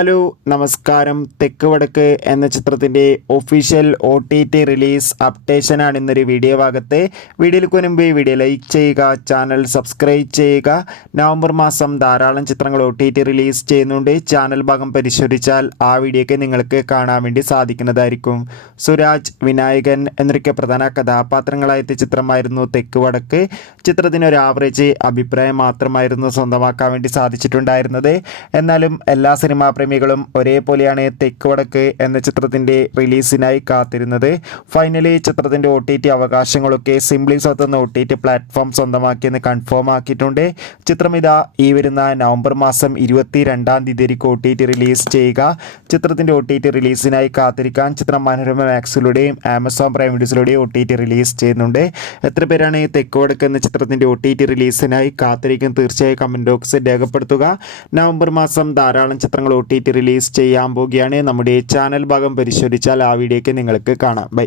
Hello നമസ്കാരം. തെക്ക് വടക്ക് എന്ന ചിത്രത്തിൻ്റെ ഒഫീഷ്യൽ OTT റിലീസ് അപ്ഡേഷനാണ് ഇന്നൊരു വീഡിയോ ഭാഗത്ത്. വീഡിയോയിലേക്ക് മുൻപ് വീഡിയോ ലൈക്ക് ചെയ്യുക, ചാനൽ സബ്സ്ക്രൈബ് ചെയ്യുക. നവംബർ മാസം ധാരാളം ചിത്രങ്ങൾ OTT റിലീസ് ചെയ്യുന്നുണ്ട്. ചാനൽ ഭാഗം പരിശോധിച്ചാൽ ആ വീഡിയോയ്ക്ക് നിങ്ങൾക്ക് കാണാൻ വേണ്ടി സാധിക്കുന്നതായിരിക്കും. സുരാജ്, വിനായകൻ എന്നൊക്കെ പ്രധാന കഥാപാത്രങ്ങളായ ചിത്രമായിരുന്നു തെക്ക് വടക്ക്. ചിത്രത്തിന് ഒരു ആവറേജ് അഭിപ്രായം മാത്രമായിരുന്നു സ്വന്തമാക്കാൻ വേണ്ടി സാധിച്ചിട്ടുണ്ടായിരുന്നത്. എന്നാലും എല്ലാ സിനിമാ പ്രേമികളും ഒരേപോലെയാണ് തെക്ക് വടക്ക് എന്ന ചിത്രത്തിൻ്റെ റിലീസിനായി കാത്തിരുന്നത്. ഫൈനലി ചിത്രത്തിൻ്റെ OTT അവകാശങ്ങളൊക്കെ സിംപ്ലി സൗത്ത് എന്ന OTT പ്ലാറ്റ്ഫോം സ്വന്തമാക്കിയെന്ന് കൺഫേം ആക്കിയിട്ടുണ്ട്. ചിത്രം ഇതാ ഈ വരുന്ന നവംബർ മാസം 22-ാം തീയതി OTT റിലീസ് ചെയ്യുക. ചിത്രത്തിൻ്റെ OTT റിലീസിനായി കാത്തിരിക്കാൻ ചിത്രം മനോരമ മാക്സിലൂടെയും ആമസോൺ പ്രൈം വീഡിയോസിലൂടെയും OTT റിലീസ് ചെയ്യുന്നുണ്ട്. എത്ര പേരാണ് തെക്ക് വടക്ക് എന്ന ചിത്രത്തിൻ്റെ OTT റിലീസിനായി കാത്തിരിക്കും? തീർച്ചയായും കമൻറ്റ് ബോക്സിൽ രേഖപ്പെടുത്തുക. നവംബർ മാസം ധാരാളം ചിത്രങ്ങൾ OTT റിലീസ് ചെയ്യാൻ പോവുകയാണ്. നമ്മുടെ ചാനൽ ഭാഗം പരിശോധിച്ചാൽ ആ വീഡിയോയ്ക്ക് നിങ്ങൾക്ക് കാണാം. ബൈ.